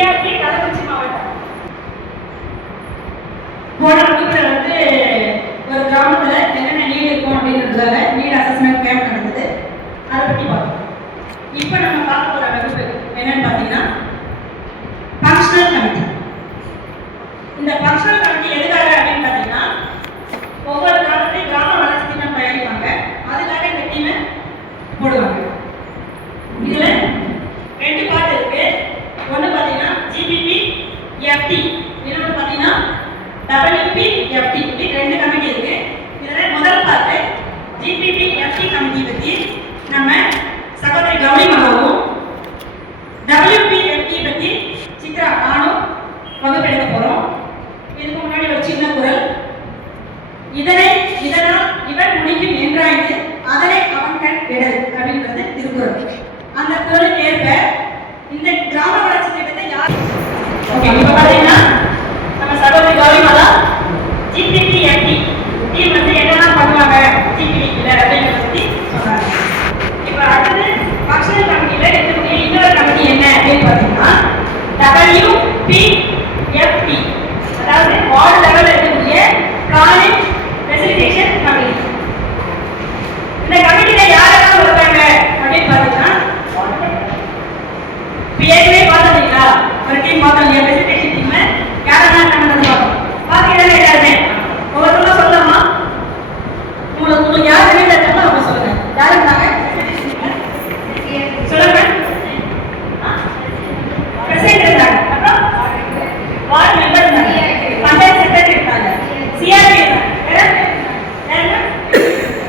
TRP Kallakurichi மாவட்டம். போன வகுப்புல வந்து ஒரு கிராமத்துல என்னென்ன நீட் இருக்கும் அப்படின்றதுக்காக நீட் அசஸ்மெண்ட் கேம்ப் நடந்தது. அதை பத்தி பார்த்தோம். இப்போ நம்ம பார்க்க போற வகுப்பு என்னன்னு பார்த்தீங்கன்னா ஃபங்க்ஷனல் கமிட்டி. இந்த ஃபங்க்ஷனல் கமிட்டி எதுக்காக அப்படின்னு பார்த்தீங்கன்னா ஒவ்வொரு கிராமத்தையும் கிராம வளர்ச்சி திட்டம் தயாரிப்பாங்க. அதுக்காக இந்த டீமை போடுவாங்க. இதுல ரெண்டு பார்ட் இருக்கு. ஒன்று பார்த்தீங்கன்னா ஜிபிபி எஃப்டி, இன்னொன்று பார்த்தீங்கன்னா WPFT. இப்படி ரெண்டு கமிட்டி இருக்கு. இதில் முதல் பார்த்து ஜிபிபி எஃப்டி கமிட்டி பற்றி நம்ம சகோதரி கௌரி மகாவும், WPFT பற்றி சித்ரா நானும் வகுப்பெடுக்க போகிறோம். இதுக்கு முன்னாடி ஒரு சின்ன குரல். இதனால் இவன் முடிக்கும் என்றாய்ந்து அதனை அவன் கண் விடல் அப்படின்றது திருக்குறள். அந்த குரலுக்கு ஏற்ப இந்த கிராம வளர்ச்சி திட்டத்தை யார் இப்ப பாத்தீங்கன்னா நம்ம சகோதரி கௌரிமாலா ஜிபிபிஎஃப்டி டீம் வந்து என்னெல்லாம் பண்ணுவாங்க ஜிபிடில அப்படிங்கிறத பத்தி சொன்னாங்க. இப்ப அடுத்தது ஃபங்க்ஷனல் கமிட்டியில இருக்கக்கூடிய இன்னொரு கமிட்டி என்ன அப்படின்னு பாத்தீங்கன்னா WPFT, அதாவது வார்டு லெவலில் இருக்கக்கூடிய பிளானிங் ஃபெசிலிட்டேஷன் கமிட்டி. இந்த கமிட்டியில யாரெல்லாம் வருவாங்க அப்படின்னு பாத்தீங்கன்னா ஏற்கனவே பார்த்தீங்களா ஒரு டீம் பார்த்தோம் இல்லையா, ஃபெசிலிட்டேஷன் டீம் யாரெல்லாம் நடந்தது பார்த்தோம். பார்த்தீங்கன்னா எல்லாருமே ஒவ்வொருத்தரும் சொல்லலாமா? உங்களுக்கு யார் வெளியில் இருக்காங்களோ அவங்க சொல்லுங்க. யார் இருந்தாங்க சொல்லுங்க. பிரசிடென்ட் இருந்தாங்க, அப்புறம் வார்டு மெம்பர் இருந்தாங்க, பஞ்சாயத்து செக்ரட்டரி இருந்தாங்க, சிஆர்பி இருந்தாங்க,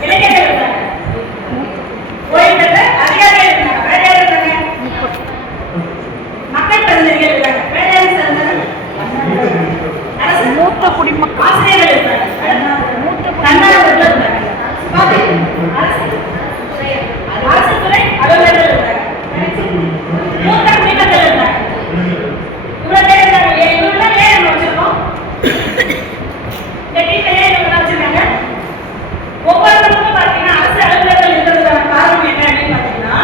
இளைஞர்கள் இருந்தாங்க, ஓய்வு பெற்ற அதிகாரிகள் இருந்தாங்க, வேற யார் இருந்தாங்க? மக்கள் பிரதிநிதிகள் இருக்காங்க, வேற யார் இருந்தாங்க? அரசு மூத்த குடிமக்கள் ஆசிரியர்கள் இருக்காங்க, தன்னார்வலர்கள் இருந்தாங்க, அரசு துறை அலுவலர்கள் இருந்தாங்க, மூத்த குடிமக்கள் இருந்தாங்க. இவ்வளவு பேர் இருந்தாங்க. இவங்கெல்லாம் ஏன் நம்ம வச்சிருக்கோம்? இந்த டீம்ல ஏன் இவங்க வச்சிருக்காங்க? ஒவ்வொருத்தருக்கும் பார்த்தீங்கன்னா அரசு அலுவலர்கள் இருக்கிறதுக்கான காரணம் என்ன அப்படின்னு பார்த்தீங்கன்னா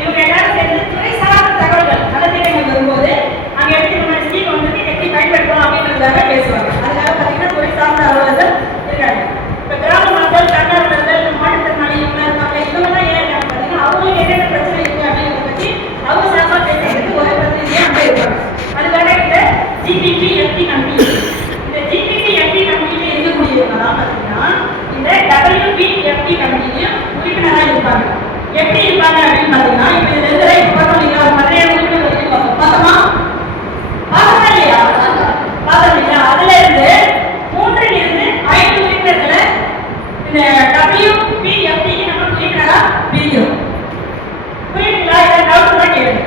இவங்க எல்லாரும் சேர்ந்து துறை சார்ந்த தகவல்கள் நலத்திட்டங்கள் வரும்போது அங்கே எப்படி நம்ம ஸ்கீம் வந்துட்டு எப்படி பயன்படுத்தணும் அப்படின்றதுக்காக பேசுவாங்க. அதுக்காக பார்த்தீங்கன்னா துறை சார்ந்த அலுவலர்கள் இருக்காங்க. இப்போ கிராம மக்கள், தன்னார்வலர்கள், மாற்றுத்திறனாளி இவங்க இருக்காங்க. இவங்கெல்லாம் ஏன் இருக்காங்க பார்த்தீங்கன்னா அவங்களுக்கு என்னென்ன பிரச்சனை இருக்கு அப்படிங்கிறத பற்றி அவங்க சார்பாக பேசுறதுக்கு ஒரு பிரதிநிதியாக அங்கே இருப்பாங்க. அதுக்காக இந்த ஜிபிபிஎஃப்டி கமிட்டி, இந்த ஜிபிபிஎஃப்டி கமிட்டியில் இருக்கக்கூடியவங்க தான் பார்த்தீங்கன்னா இந்த WPFT கமிட்டிலையும் உறுப்பினராக இருப்பாங்க. எப்படி இருப்பாங்க அப்படின்னு பார்த்தீங்கன்னா இப்போ இதுல இருக்கிற இப்போ பார்த்தோம் இல்லையா, ஒரு 17 உறுப்பினர்கள் இருக்கு. பார்த்தோமா? பார்த்தோமா இல்லையா? பார்த்தோம் இல்லையா? அதுல இருந்து 3 இருந்து 5 உறுப்பினர்களை இந்த WPFTக்கு நம்ம உறுப்பினராக பிரிக்கிறோம். புரியுதுங்களா? இதை டவுட் தான் கேளுங்க.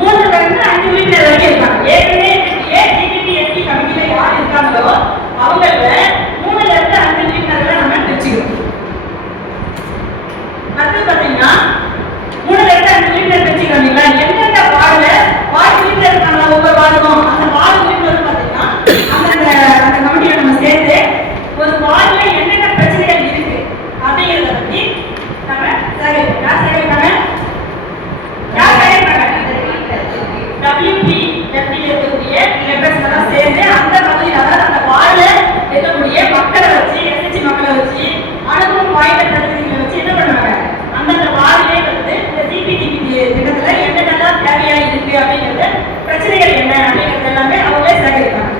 3 இருந்து 5 உறுப்பினர் வரைக்கும் இருப்பாங்க. ஏற்கனவே ஜிபிபிஎஃப்டி கமிட்டியில யார் இருக்காங்களோ அவங்கள 3 இருந்து 5 உறுப்பினர்களை நம்ம பிரிச்சுக்கிறோம். அடுத்து பாத்தீங்கன்னா 3 இருந்து 5 உறுப்பினர் பிரிச்சுக்கிறோம்ல, எந்தெந்த வார்டுல வார்டு உறுப்பினர் இருக்காங்களா ஒவ்வொரு வார்டுக்கும் அந்த வார்டு உறுப்பினர் பாத்தீங்கன்னா அந்த கமிட்டியை நம்ம சேர்த்து ஒரு வார்டுல என்னென்ன பிரச்சனைகள் இருக்கு அப்படிங்கிறத பத்தி நம்ம சேகரிப்போம். யார் சேகரிப்பாங்க? WPFT இருக்கக்கூடிய மெம்பர்ஸ் எல்லாம் சேர்ந்து அந்த பகுதியில், அதாவது அந்த வார்டுல இருக்கக்கூடிய மக்களை வச்சு, எஸ்எச்சி மக்களை வச்சு, அனுபவம் வாய்ந்த பிரதிநிதிகளை வச்சு என்ன பண்ணுவாங்க, அந்தந்த வார்டிலே வந்து இந்த ஜிபிடிபி திட்டத்துல என்னென்னலாம் தேவையா இருக்கு அப்படிங்கிறது, பிரச்சனைகள் என்ன அப்படிங்கிறது எல்லாமே அவங்களே சேகரிப்பாங்க.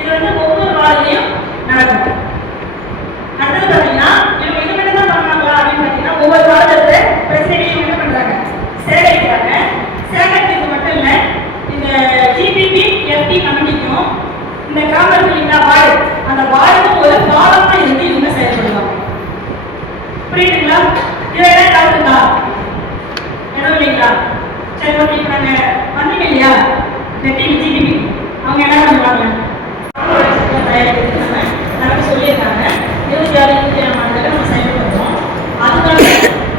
இது வந்து ஒவ்வொரு வார்டுலையும் நடக்கும். அடுத்தது பார்த்தீங்கன்னா இவங்க இது மட்டும் தான் பண்ணுவாங்களா அப்படின்னு பார்த்தீங்கன்னா ஒவ்வொரு வார்டுல இருக்க பிரச்சனைகளையும் என்ன பண்றாங்க, சேகரிக்கிறாங்க. சேகரிக்கிறது மட்டும் இல்லை, இந்த ஜிபிபிஎஃப்டி கமிட்டிக்கும் இந்த கிராம இல்லைங்களா வார்டு, அந்த வார்டுக்கும் ஒரு பாலமா இருந்து இவங்க செயல்படுவாங்க. புரியுதுங்களா? இதுல என்ன டவுட்டுங்களா? எதுவும் இல்லைங்களா? சரி, ஓகே. இப்போ நாங்கள் வந்தீங்க இல்லையா இந்த டீம் ஜிபிபி, அவங்க என்ன பண்ணுவாங்க, தயாரிக்கிறது நமக்கு சொல்லியிருக்காங்க. 26, 27 ஆண்டுகள் நம்ம செயல்படுறோம். அதுக்காக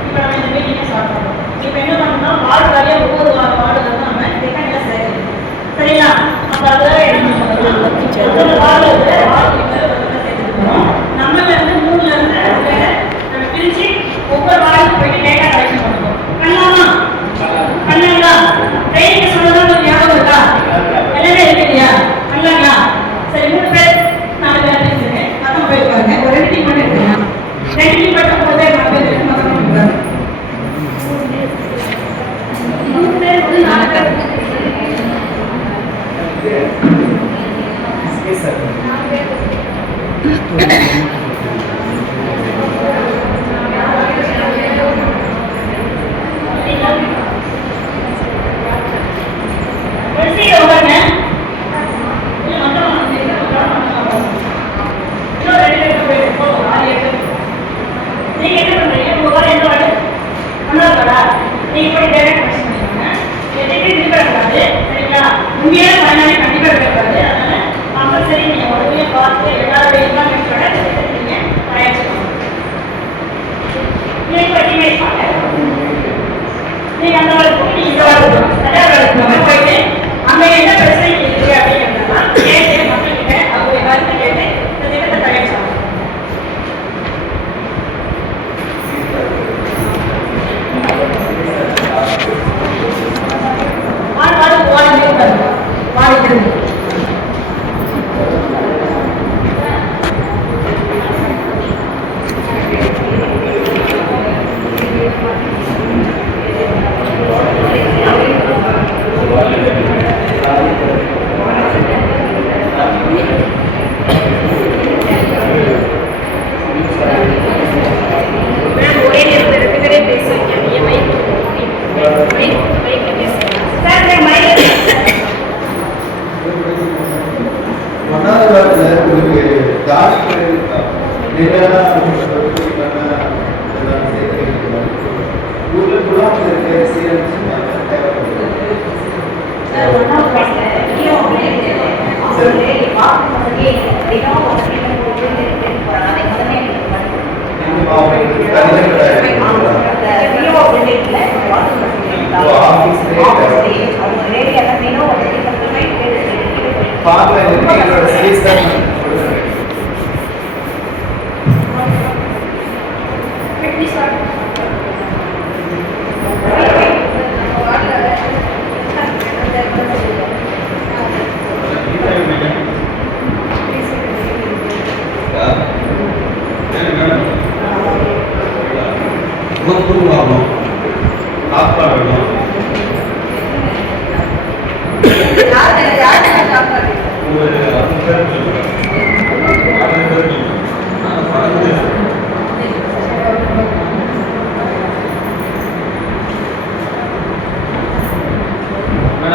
இப்போ நம்ம இந்த மீட்டிங்கை ஸ்டார்ட் பண்ணுறோம். இப்போ என்ன பண்ணணும்னா வார்டு வாரியா ஒவ்வொரு வார்டுல இருந்து நம்ம திட்டங்களை சேகரிக்கணும். சரிங்களா? அப்போ அதெல்லாம் என்ன பண்ணணும், வார்டு சேர்த்துக்கிறோம். நம்மள இருந்து 3 இருந்து 5 பேரை நம்ம பிரிச்சு ஒவ்வொரு வார்டுக்கு போயிட்டு டேட்டா கலெக்ஷன் பண்ணுவோம். பண்ணலாமா? பண்ணலாம்.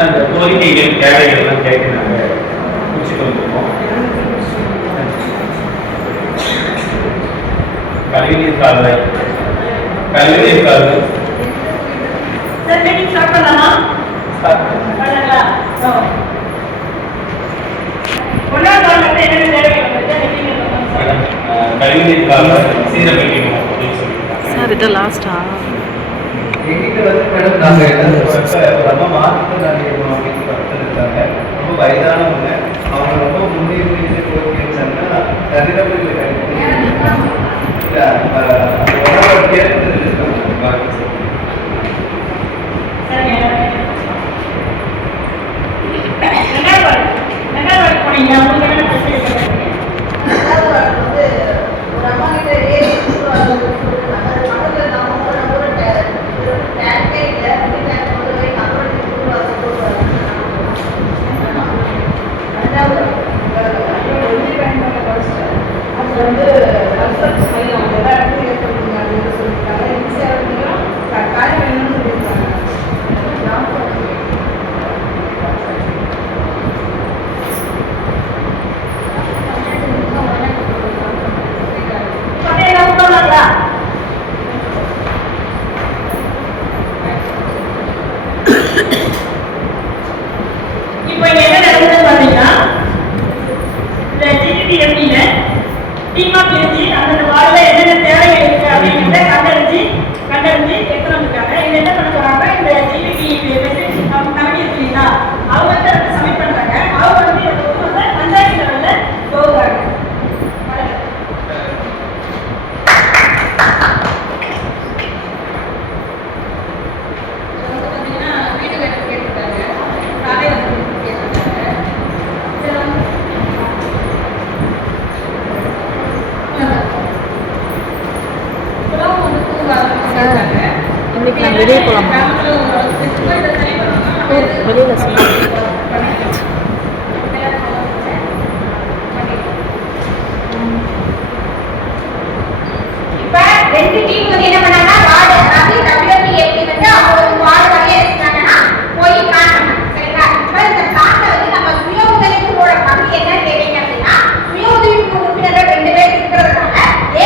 அந்த கோரிக்கைகள் தேவைகள்லாம் கேட்டு நாங்கள் முடிச்சுட்டு வந்திருக்கோம். கல்விநீர் கால்வாய் கல்விநீர் கால்வாய் சீரமைக்கணும் அப்படின்னு சொல்லியிருக்காங்க. லாஸ்டா எங்கிட்ட வந்து மேடம் நாங்கள் என்ன ரொம்ப மாற்றுத்திறனாளிகள் அப்படின்னு ஒருத்தர் இருக்காங்க. ரொம்ப வயதானவங்க. அவங்க ரொம்ப முன்னுரிமை கோரிக்கை வச்சாங்கன்னா தனிநபர்கள் இப்போ என்ன நடக்குதுன்னு பார்த்தீங்கன்னா இந்த ஜிடிடிஎம்இல டீமா பிரிஞ்சு அந்த வார்டில் என்னென்ன தேவைகள் இருக்கு அப்படிங்கிறத கண்டறிஞ்சு எடுத்து வந்துருக்காங்க. இவங்க என்ன பண்ண போறாங்க, இந்த ஜிடிடி கமிட்டி இருக்கு இல்லைங்களா, அவங்க வந்து சப்மிட் பண்றாங்க. அவங்க வந்து பஞ்சாயத்து லெவல்ல போகிறாங்க. இன்னைக்கு நான் வெளியே போகலாமா? வெளியில் சொல்லுங்கள். இப்ப ரெண்டு டீம் வந்து என்ன பண்ணாங்கன்னா வார்டு அதாவது WPFP வந்து அவங்க வந்து வார்டு வரைய இருக்காங்கன்னா போய் பிளான் பண்ணாங்க. சரிங்களா? இப்ப இந்த பிளான்ல வந்து நம்ம சுய உதவி குழுவோட பங்கு என்ன கேட்டீங்க அப்படின்னா, சுய உதவி குழு உறுப்பினர்கள் 2 பேர் இருக்கிறதுனால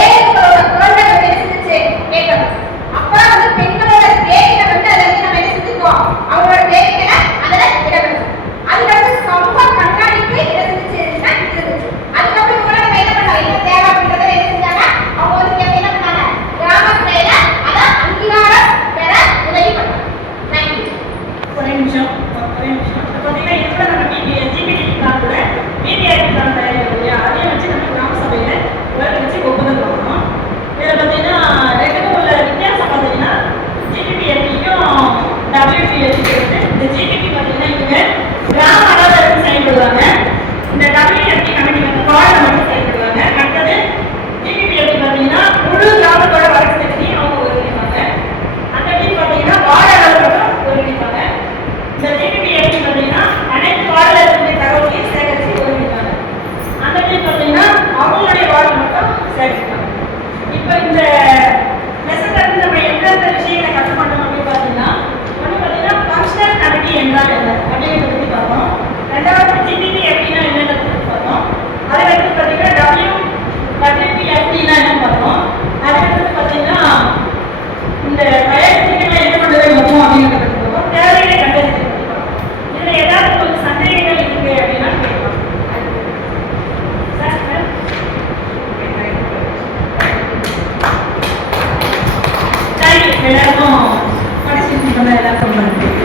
ஏழைகளோட குரல்கள் வந்து என்ன செஞ்சு கேட்கணும். அப்புறம் வந்து பெண்களோட தேவைகளை வந்து அதை வந்து நம்ம என்ன செஞ்சுக்குவோம், அவங்களோட தேவைகளை அதில் இடப்படும். அதுக்கப்புறம் சமூக கண்காணிப்பு என்ன செஞ்சுச்சுன்னா இருந்துச்சு. அதுக்கப்புறம் இவங்க நம்ம என்ன பண்ணலாம், என்ன தேவை அப்படின்றத என்ன செஞ்சாங்க, அவங்க வந்து என்ன பண்ணாங்க, கிராம சபையில எல்லாருக்கும் பார்ட்டிசிபேட் பண்ண எல்லாருக்கும் பண்ணுங்க.